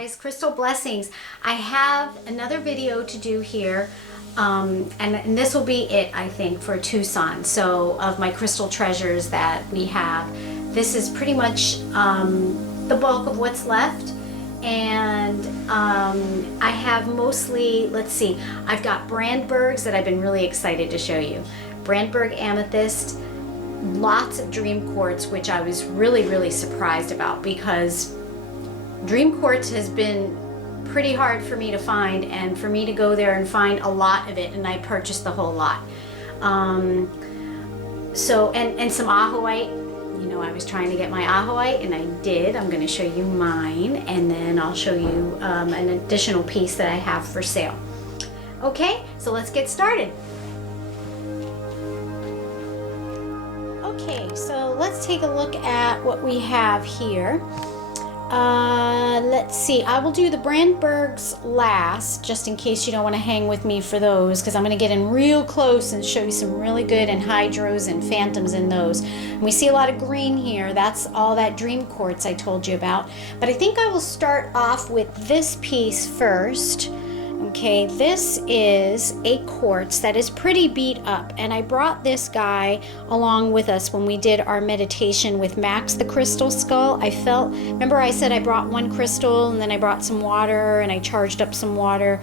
guys, crystal blessings. I have another video to do here, and this will be it, I think, for Tucson. So of my crystal treasures that we have, this is pretty much the bulk of what's left. And I have mostly, let's see, I've got Brandbergs that I've been really excited to show you. Brandberg Amethyst, lots of dream quartz, which I was really surprised about, because dream quartz has been pretty hard for me to find, and for me to go there and find a lot of it, and I purchased the whole lot. So and some ahoite. You know, I was trying to get my ahoite, and I did. I'm going to show you mine, and then I'll show you an additional piece that I have for sale. Okay, so let's get started. Okay, so let's take a look at what we have here. Let's see, I will do the Brandbergs last, just in case you don't want to hang with me for those, because I'm going to get in real close and show you some really good anhydros and phantoms in those. And we see a lot of green here. That's all that dream quartz I told you about. But I think I will start off with this piece first. Okay, this is a quartz that is pretty beat up, and I brought this guy along with us when we did our meditation with Max the crystal skull. I felt, remember I said I brought one crystal and then I brought some water and I charged up some water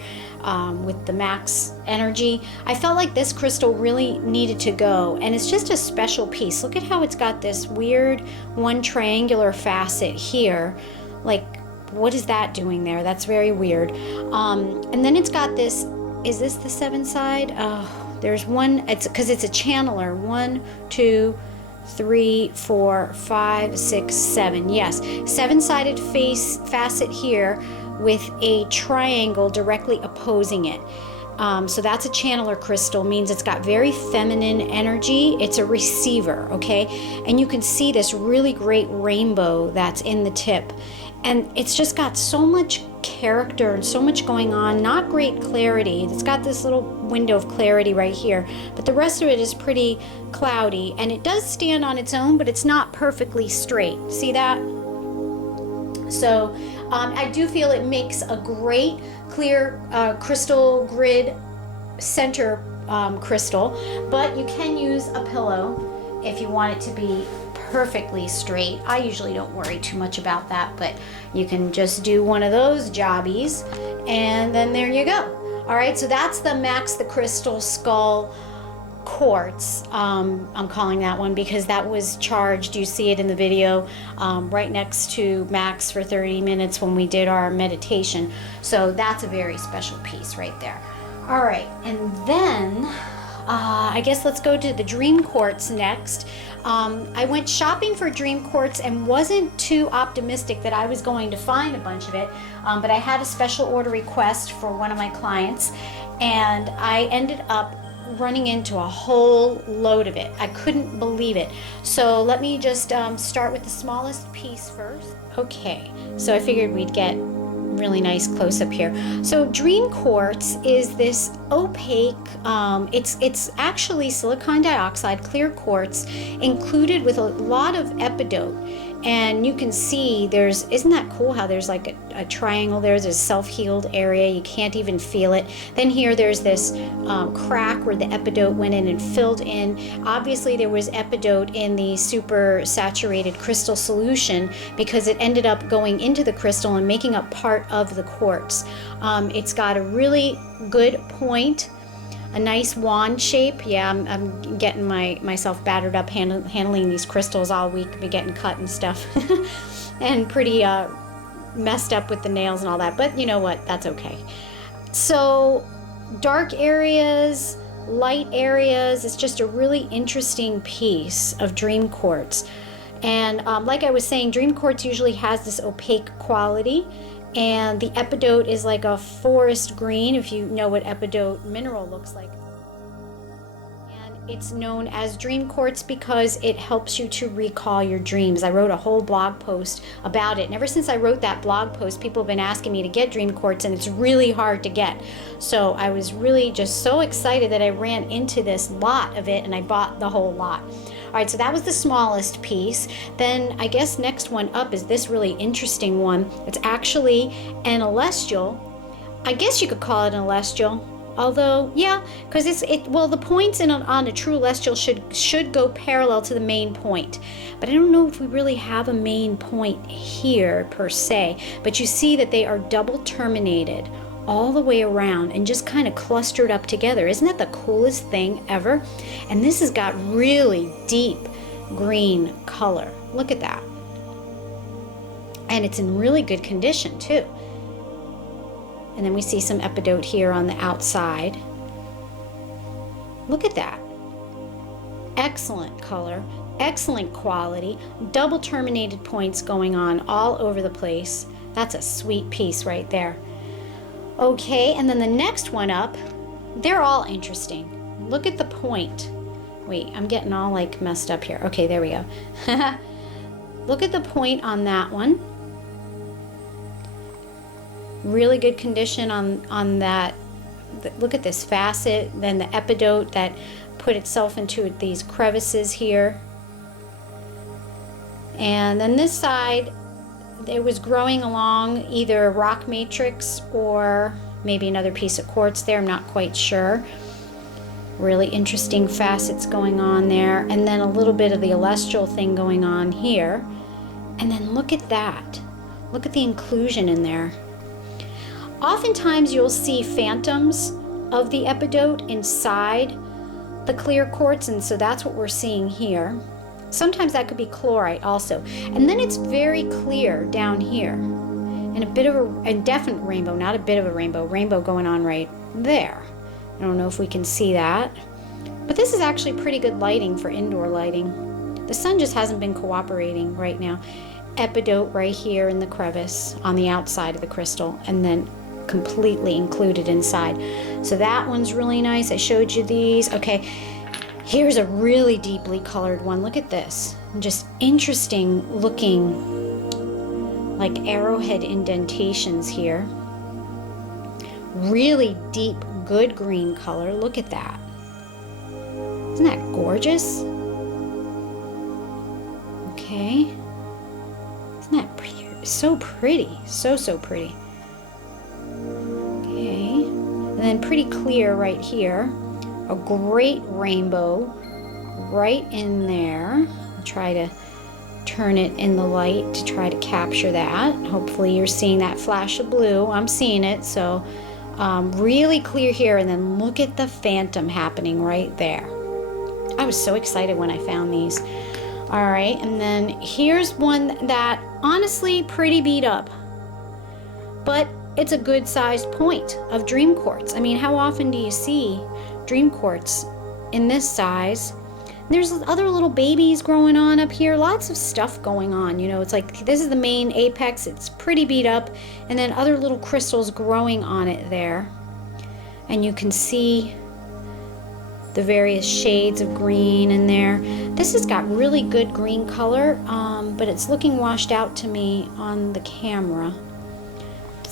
with the Max energy. I felt like this crystal really needed to go, and it's just a special piece. Look at how it's got this weird one triangular facet here. Like, what is that doing there? That's very weird. And then it's got this, is this the seven side? Oh, there's one, it's because it's a channeler. 1, 2, 3, 4, 5, 6, 7. Yes, seven-sided facet here with a triangle directly opposing it. So that's a channeler crystal, means it's got very feminine energy. It's a receiver, okay? And you can see this really great rainbow that's in the tip. And it's just got so much character and so much going on, not great clarity. It's got this little window of clarity right here, but the rest of it is pretty cloudy, and it does stand on its own, but it's not perfectly straight. See that? So I do feel it makes a great clear crystal grid center crystal, but you can use a pillow if you want it to be perfectly straight. I usually don't worry too much about that, but you can just do one of those jobbies, and then there you go. All right, so that's the Max the Crystal Skull quartz. I'm calling that one because that was charged. You see it in the video right next to Max for 30 minutes when we did our meditation. So that's a very special piece right there. All right, and then I guess let's go to the dream quartz next. I went shopping for dream quartz and wasn't too optimistic that I was going to find a bunch of it, but I had a special order request for one of my clients, and I ended up running into a whole load of it. I couldn't believe it. So let me just start with the smallest piece first. Okay, so I figured we'd get really nice close up here. So dream quartz is this opaque, it's actually silicon dioxide clear quartz included with a lot of epidote, and you can see there's, isn't that cool how there's like a triangle there? There's a self-healed area, you can't even feel it. Then here there's this crack where the epidote went in and filled in. Obviously there was epidote in the super saturated crystal solution because it ended up going into the crystal and making up part of the quartz. It's got a really good point, a nice wand shape. Yeah, I'm getting myself battered up handling these crystals all week, be getting cut and stuff and pretty messed up with the nails and all that, but you know what, that's okay. So dark areas, light areas, it's just a really interesting piece of dream quartz. And like I was saying, dream quartz usually has this opaque quality, and the epidote is like a forest green, if you know what epidote mineral looks like. And it's known as dream quartz because it helps you to recall your dreams. I wrote a whole blog post about it, and ever since I wrote that blog post, people have been asking me to get dream quartz, and it's really hard to get. So I was really just so excited that I ran into this lot of it, and I bought the whole lot. All right, so that was the smallest piece. Then I guess next one up is this really interesting one. It's actually an celestial. I guess you could call it an celestial. Although, yeah, because well, the points on a true celestial should go parallel to the main point. But I don't know if we really have a main point here per se. But you see that they are double terminated all the way around and just kind of clustered up together. Isn't that the coolest thing ever? And this has got really deep green color. Look at that. And it's in really good condition too. And then we see some epidote here on the outside. Look at that. Excellent color, excellent quality, double terminated points going on all over the place. That's a sweet piece right there. Okay, and then the next one up, they're all interesting. Look at the point. Wait, I'm getting all like messed up here. Okay, there we go. Look at the point on that one. Really good condition on that. Look at this facet, then the epidote that put itself into these crevices here. And then this side, it was growing along either rock matrix or maybe another piece of quartz there, I'm not quite sure. Really interesting facets going on there, and then a little bit of the celestial thing going on here. And then look at that. Look at the inclusion in there. Oftentimes you'll see phantoms of the epidote inside the clear quartz, and so that's what we're seeing here. Sometimes that could be chlorite also. And then it's very clear down here. And a bit of a definite rainbow, not a bit of a rainbow going on right there. I don't know if we can see that. But this is actually pretty good lighting for indoor lighting. The sun just hasn't been cooperating right now. Epidote right here in the crevice on the outside of the crystal, and then completely included inside. So that one's really nice. I showed you these. Okay, here's a really deeply colored one. Look at this. Just interesting looking, like arrowhead indentations here. Really deep, good green color. Look at that. Isn't that gorgeous? Okay. Isn't that pretty? So pretty. So pretty. Okay. And then pretty clear right here. A great rainbow right in there. I'll try to turn it in the light to try to capture that. Hopefully you're seeing that flash of blue. I'm seeing it. So really clear here, and then look at the phantom happening right there. I was so excited when I found these. All right, and then here's one that honestly pretty beat up, but it's a good sized point of dream quartz. I mean, how often do you see dream quartz in this size? There's other little babies growing on up here, lots of stuff going on. You know, it's like this is the main apex, it's pretty beat up, and then other little crystals growing on it there. And you can see the various shades of green in there. This has got really good green color, but it's looking washed out to me on the camera.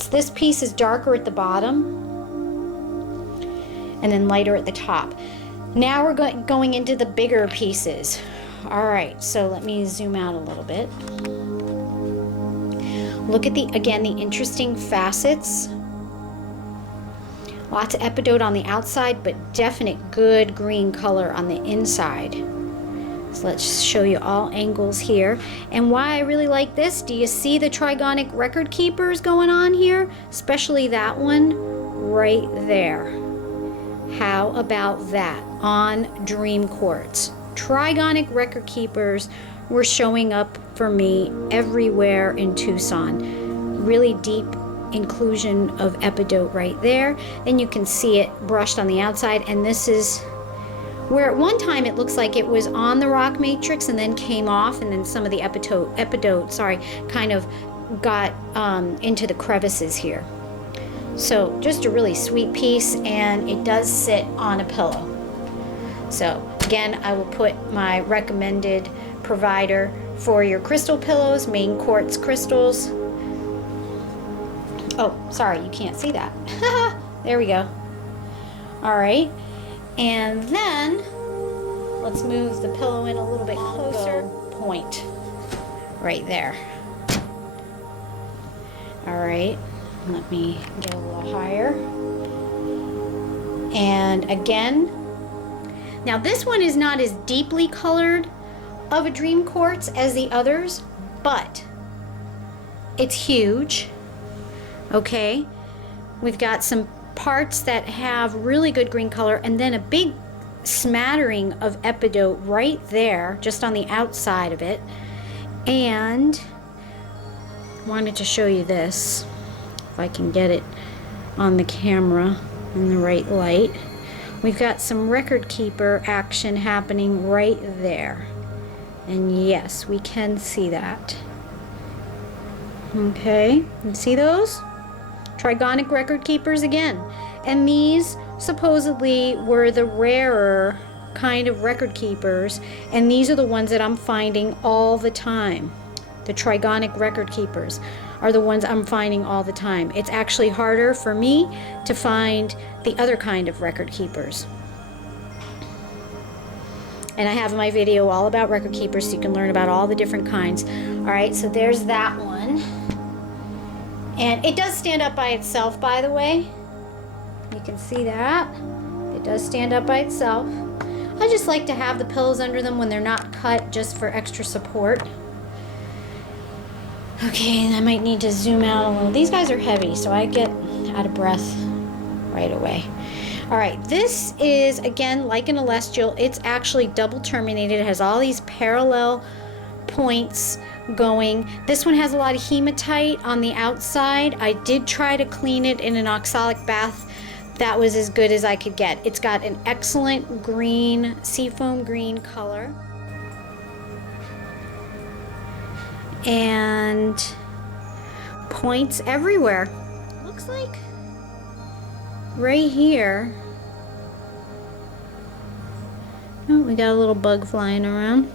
This piece is darker at the bottom and then lighter at the top. Now we're going into the bigger pieces. All right, so let me zoom out a little bit. Look at again, the interesting facets. Lots of epidote on the outside, but definite good green color on the inside. So let's show you all angles here. And why I really like this, do you see the trigonic record keepers going on here? Especially that one right there. How about that on dream quartz? Trigonic record keepers were showing up for me everywhere in Tucson. Really deep inclusion of epidote right there. Then you can see it brushed on the outside, and this is where at one time it looks like it was on the rock matrix and then came off, and then some of the epidote kind of got into the crevices here. So just a really sweet piece, and it does sit on a pillow. So again, I will put my recommended provider for your crystal pillows, main quartz crystals. Oh, sorry, you can't see that. There we go. All right, and then Let's move the pillow in a little bit closer. Point right there. All right, let me get a little higher. And again, now this one is not as deeply colored of a dream quartz as the others, but it's huge. Okay, we've got some parts that have really good green color, and then a big smattering of epidote right there, just on the outside of it. And I wanted to show you this, if I can get it on the camera in the right light. We've got some record keeper action happening right there. And yes, we can see that. Okay, you see those? Trigonic record keepers again. And these supposedly were the rarer kind of record keepers, and these are the ones that I'm finding all the time. The trigonic record keepers are the ones I'm finding all the time. It's actually harder for me to find the other kind of record keepers. And I have my video all about record keepers, so you can learn about all the different kinds. All right, so there's that one. And it does stand up by itself, by the way. You can see that. It does stand up by itself. I just like to have the pillows under them when they're not cut, just for extra support. Okay, and I might need to zoom out a little. These guys are heavy, so I get out of breath right away. All right, this is, again, like an celestial. It's actually double terminated. It has all these parallel points going. This one has a lot of hematite on the outside. I did try to clean it in an oxalic bath. That was as good as I could get. It's got an excellent green, seafoam green color. And points everywhere. Looks like right here. Oh, we got a little bug flying around.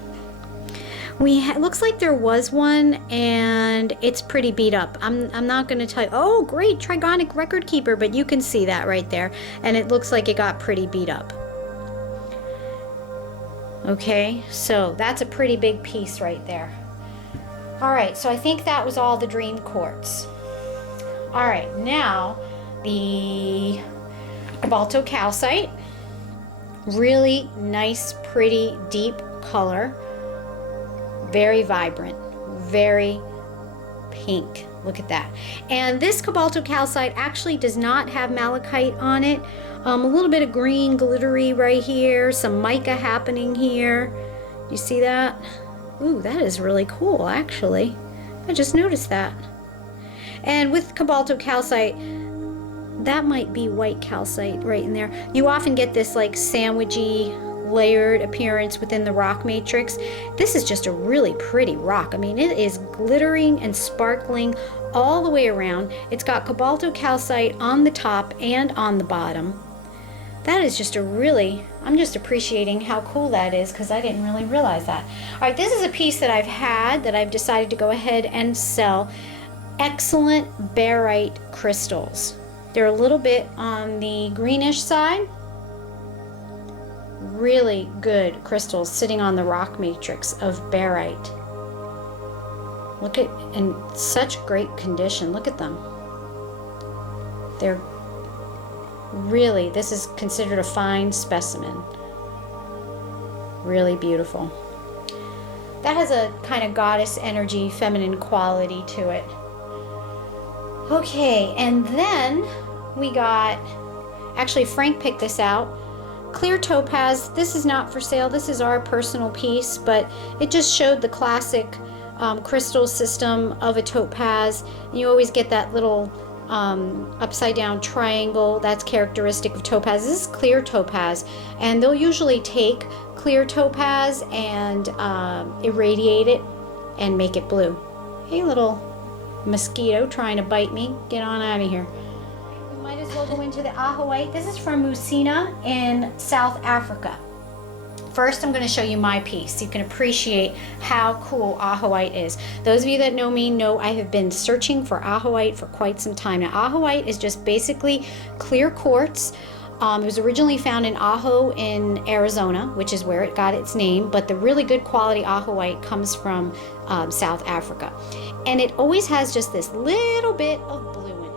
Looks like there was one, and it's pretty beat up. I'm not going to tell you, oh great, trigonic record keeper, but you can see that right there, and it looks like it got pretty beat up. Okay, so that's a pretty big piece right there. All right, so I think that was all the dream quartz. All right, now the Balto Calcite. Really nice, pretty, deep color. Very vibrant, very pink. Look at that. And this Balto Calcite actually does not have malachite on it. A little bit of green glittery right here, some mica happening here. You see that? Ooh, that is really cool, actually. I just noticed that. And with Balto Calcite, that might be white calcite right in there. You often get this like sandwichy, layered appearance within the rock matrix. This is just a really pretty rock. I mean, it is glittering and sparkling all the way around. It's got Balto Calcite on the top and on the bottom. That is just a really, I'm just appreciating how cool that is, because I didn't really realize that. All right, this is a piece that I've had that I've decided to go ahead and sell. Excellent barite crystals. They're a little bit on the greenish side. Really good crystals sitting on the rock matrix of barite. Look at, in such great condition. Look at them. They're really, this is considered a fine specimen. Really beautiful. That has a kind of goddess energy, feminine quality to it. Okay, and then we got, actually Frank picked this out. Clear topaz. This is not for sale. This is our personal piece, but it just showed the classic crystal system of a topaz. You always get that little upside down triangle. That's characteristic of topaz. This is clear topaz, and they'll usually take clear topaz and irradiate it and make it blue. Hey, little mosquito trying to bite me. Get on out of here. Might as well go into the ahawite. This is from Musina in South Africa. First, I'm going to show you my piece so you can appreciate how cool ahawite is. Those of you that know me know I have been searching for ahawite for quite some time. Now, ahawite is just basically clear quartz. It was originally found in Ajo in Arizona, which is where it got its name, but the really good quality Ajoite comes from South Africa. And it always has just this little bit of blue in it.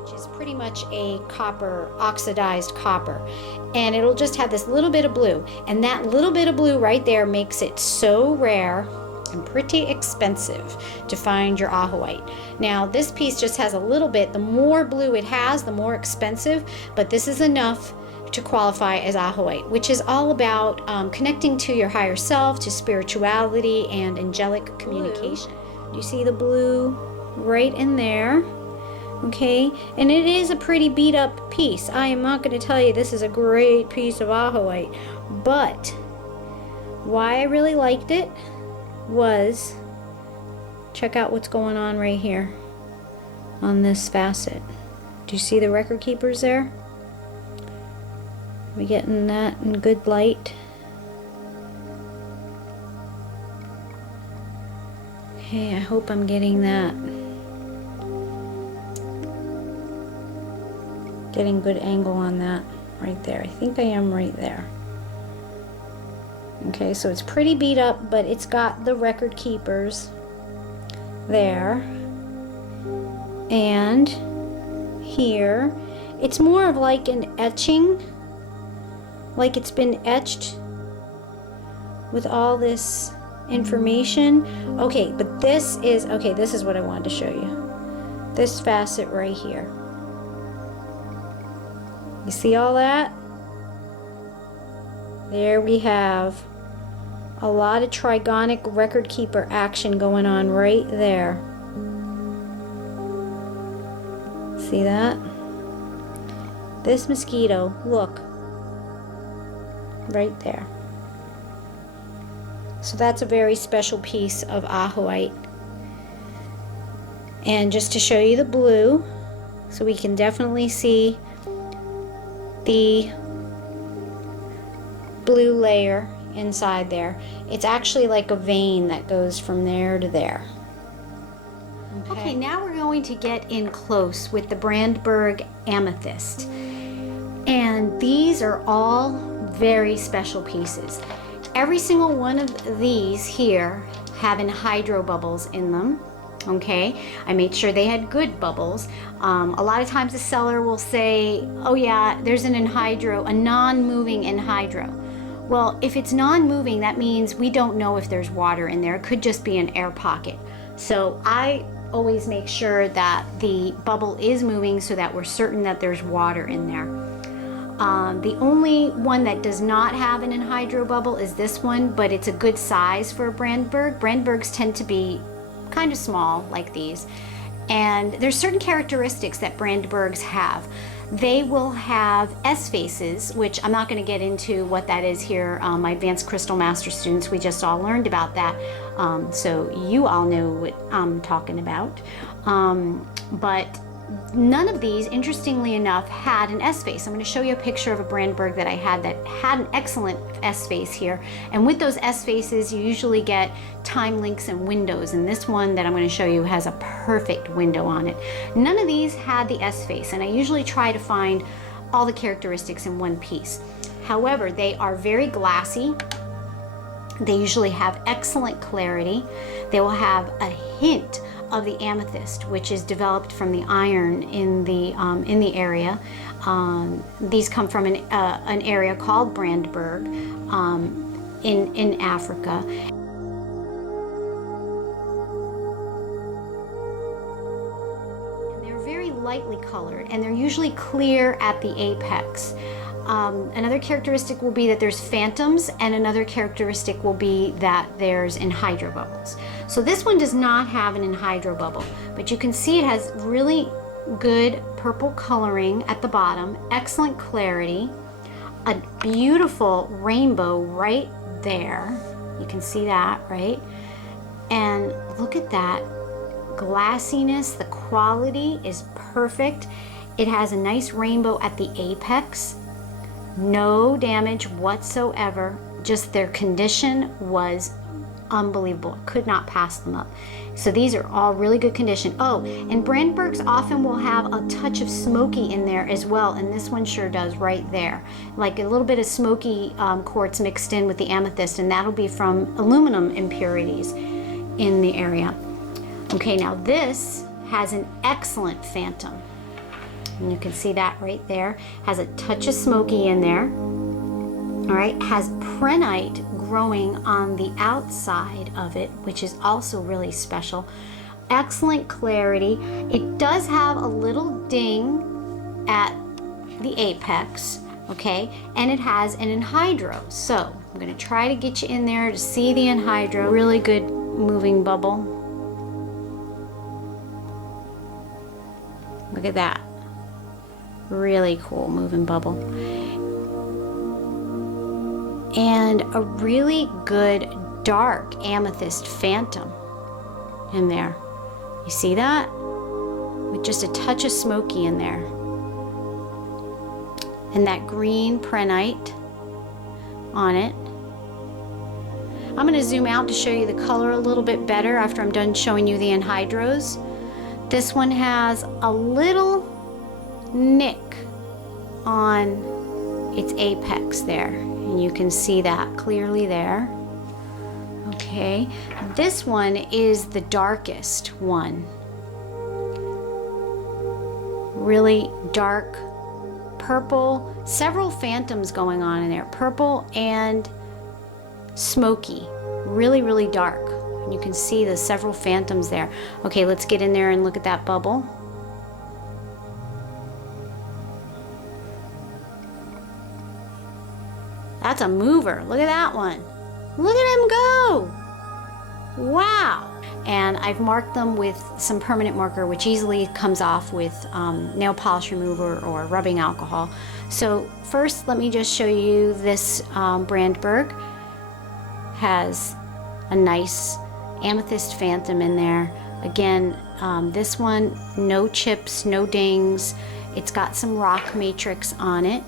Which is pretty much a copper, oxidized copper. And it'll just have this little bit of blue. And that little bit of blue right there makes it so rare and pretty expensive to find your Ajoite. Now this piece just has a little bit. The more blue it has, the more expensive, but this is enough to qualify as Ajoite, which is all about connecting to your higher self, to spirituality and angelic communication. Do you see the blue right in there? Okay, and it is a pretty beat up piece. I am not going to tell you this is a great piece of Ajoite, but why I really liked it was, check out what's going on right here on this facet. Do you see the record keepers there? Are we getting that in good light? Okay, I hope I'm getting that. Getting good angle on that right there. I think I am right there. Okay, so it's pretty beat up, but it's got the record keepers there. And here, it's more of like an etching, like it's been etched with all this information. Okay, but this is what I wanted to show you. This facet right here. You see all that? There we have a lot of trigonic record keeper action going on right there. See that? This mosquito, look, right there. So that's a very special piece of Ajoite. And just to show you the blue, so we can definitely see the blue layer inside there. It's actually like a vein that goes from there to there. Okay, now we're going to get in close with the Brandberg Amethyst. And these are all very special pieces. Every single one of these here have anhydro bubbles in them. Okay, I made sure they had good bubbles. A lot of times the seller will say, oh yeah, there's an anhydro, a non-moving anhydro. Well, if it's non-moving, that means we don't know if there's water in there. It could just be an air pocket. So I always make sure that the bubble is moving so that we're certain that there's water in there. The only one that does not have an anhydro bubble is this one, but it's a good size for a Brandberg. Brandbergs tend to be kind of small like these, and there's certain characteristics that Brandbergs have. They will have S faces, which I'm not going to get into what that is here. My Advanced Crystal Master students, we just all learned about that, so you all know what I'm talking about. But none of these, interestingly enough, had an S face. I'm going to show you a picture of a Brandberg that I had that had an excellent S face here. And with those S faces, you usually get time links and windows. And this one that I'm going to show you has a perfect window on it. None of these had the S face, and I usually try to find all the characteristics in one piece. However, they are very glassy. They usually have excellent clarity. They will have a hint of the amethyst, which is developed from the iron in the area. These come from an area called Brandberg in Africa. And they're very lightly colored, and they're usually clear at the apex. Another characteristic will be that there's phantoms, and another characteristic will be that there's anhydro bubbles. So this one does not have an anhydro bubble, but you can see it has really good purple coloring at the bottom, excellent clarity, a beautiful rainbow right there. You can see that, right? And look at that glassiness. The quality is perfect. It has a nice rainbow at the apex. No damage whatsoever. Just their condition was unbelievable. Could not pass them up. So these are all really good condition. Oh, and Brandbergs often will have a touch of smoky in there as well, and this one sure does right there. Like a little bit of smoky quartz mixed in with the amethyst, and that'll be from aluminum impurities in the area. Okay, now this has an excellent phantom. And you can see that right there. Has a touch of smoky in there. All right, has prehnite growing on the outside of it, which is also really special. Excellent clarity. It does have a little ding at the apex, okay, and it has an anhydro. So I'm going to try to get you in there to see the anhydro. Really good moving bubble. Look at that. Really cool moving bubble. And a really good dark amethyst phantom in there. You see that? With just a touch of smoky in there. And that green prehnite on it. I'm going to zoom out to show you the color a little bit better after I'm done showing you the anhydros. This one has a little nick on its apex there. And you can see that clearly there. Okay, this one is the darkest one. Really dark purple, several phantoms going on in there. Purple and smoky, really, really dark. And you can see the several phantoms there. Okay, let's get in there and look at that bubble. That's a mover. Look at that one. Look at him go. Wow. And I've marked them with some permanent marker, which easily comes off with nail polish remover or rubbing alcohol. So first, let me just show you this Brandberg. Has a nice amethyst phantom in there. Again, this one, no chips, no dings. It's got some rock matrix on it.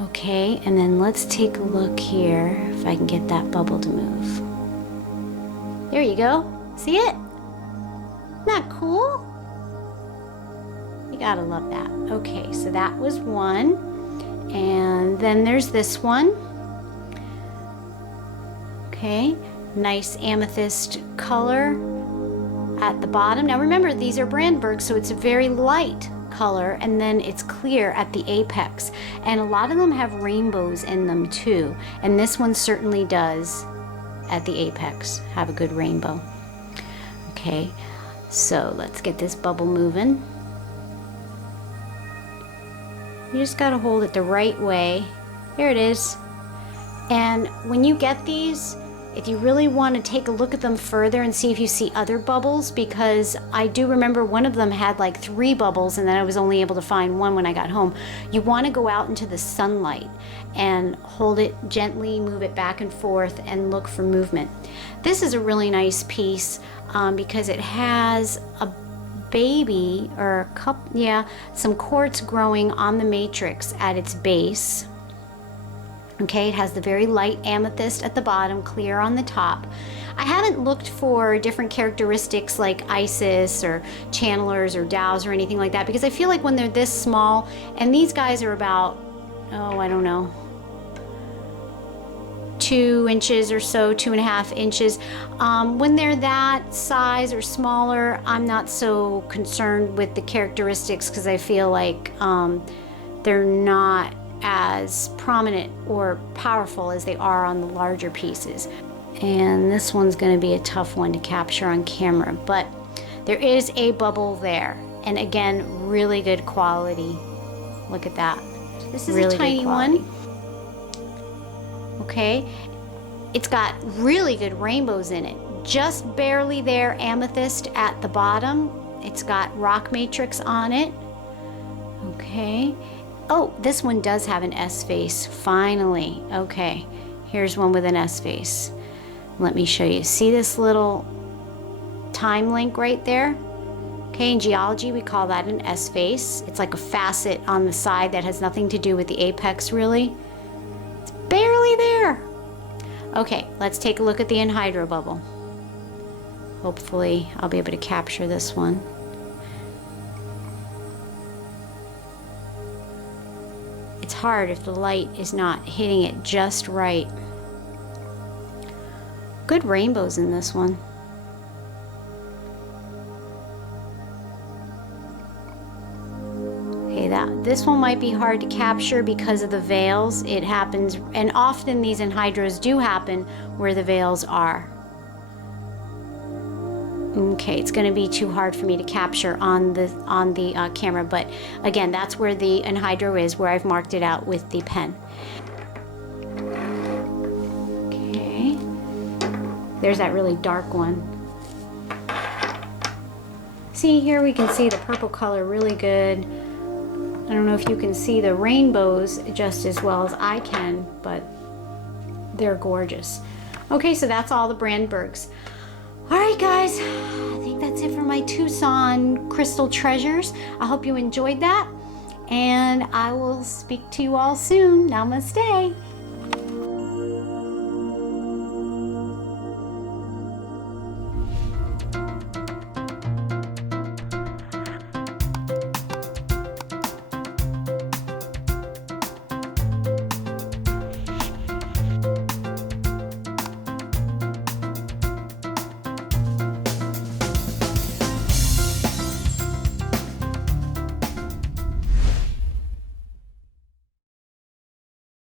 Okay, and then let's take a look here if I can get that bubble to move. There you go. See it? Isn't that cool? You gotta love that. Okay, so that was one. And then there's this one. Okay, nice amethyst color at the bottom. Now remember, these are Brandberg, so it's a very light color, and then it's clear at the apex, and a lot of them have rainbows in them too, and this one certainly does at the apex have a good rainbow. Okay, so let's get this bubble moving. You just got to hold it the right way. Here it is. And when you get these, if you really want to take a look at them further and see if you see other bubbles, because I do remember one of them had like 3 bubbles and then I was only able to find one when I got home. You want to go out into the sunlight and hold it gently, move it back and forth, and look for movement. This is a really nice piece because it has a baby or a cup, some quartz growing on the matrix at its base. Okay, it has the very light amethyst at the bottom, clear on the top. I haven't looked for different characteristics like Isis or channelers or dows or anything like that, because I feel like when they're this small, and these guys are about, oh, I don't know, 2 inches or so, 2.5 inches. When they're that size or smaller, I'm not so concerned with the characteristics because I feel like they're not as prominent or powerful as they are on the larger pieces. And this one's going to be a tough one to capture on camera, but there is a bubble there, and again, really good quality. Look at that. This is really a tiny one. Okay, it's got really good rainbows in it. Just barely there, amethyst at the bottom. It's got rock matrix on it. Okay. Oh, this one does have an S face, finally. Okay, here's one with an S face. Let me show you. See this little time link right there? Okay, in geology we call that an S face. It's like a facet on the side that has nothing to do with the apex really. It's barely there. Okay, let's take a look at the anhydro bubble. Hopefully I'll be able to capture this one. It's hard if the light is not hitting it just right. Good rainbows in this one. Okay, this one might be hard to capture because of the veils. It happens, and often these anhydros do happen where the veils are. Okay, it's going to be too hard for me to capture on the camera, but again, that's where the anhydro is, where I've marked it out with the pen. Okay, there's that really dark one. See, here we can see the purple color really good. I don't know if you can see the rainbows just as well as I can, but they're gorgeous. Okay, so that's all the Brandbergs. All right, guys, I think that's it for my Tucson crystal treasures. I hope you enjoyed that, and I will speak to you all soon. Namaste.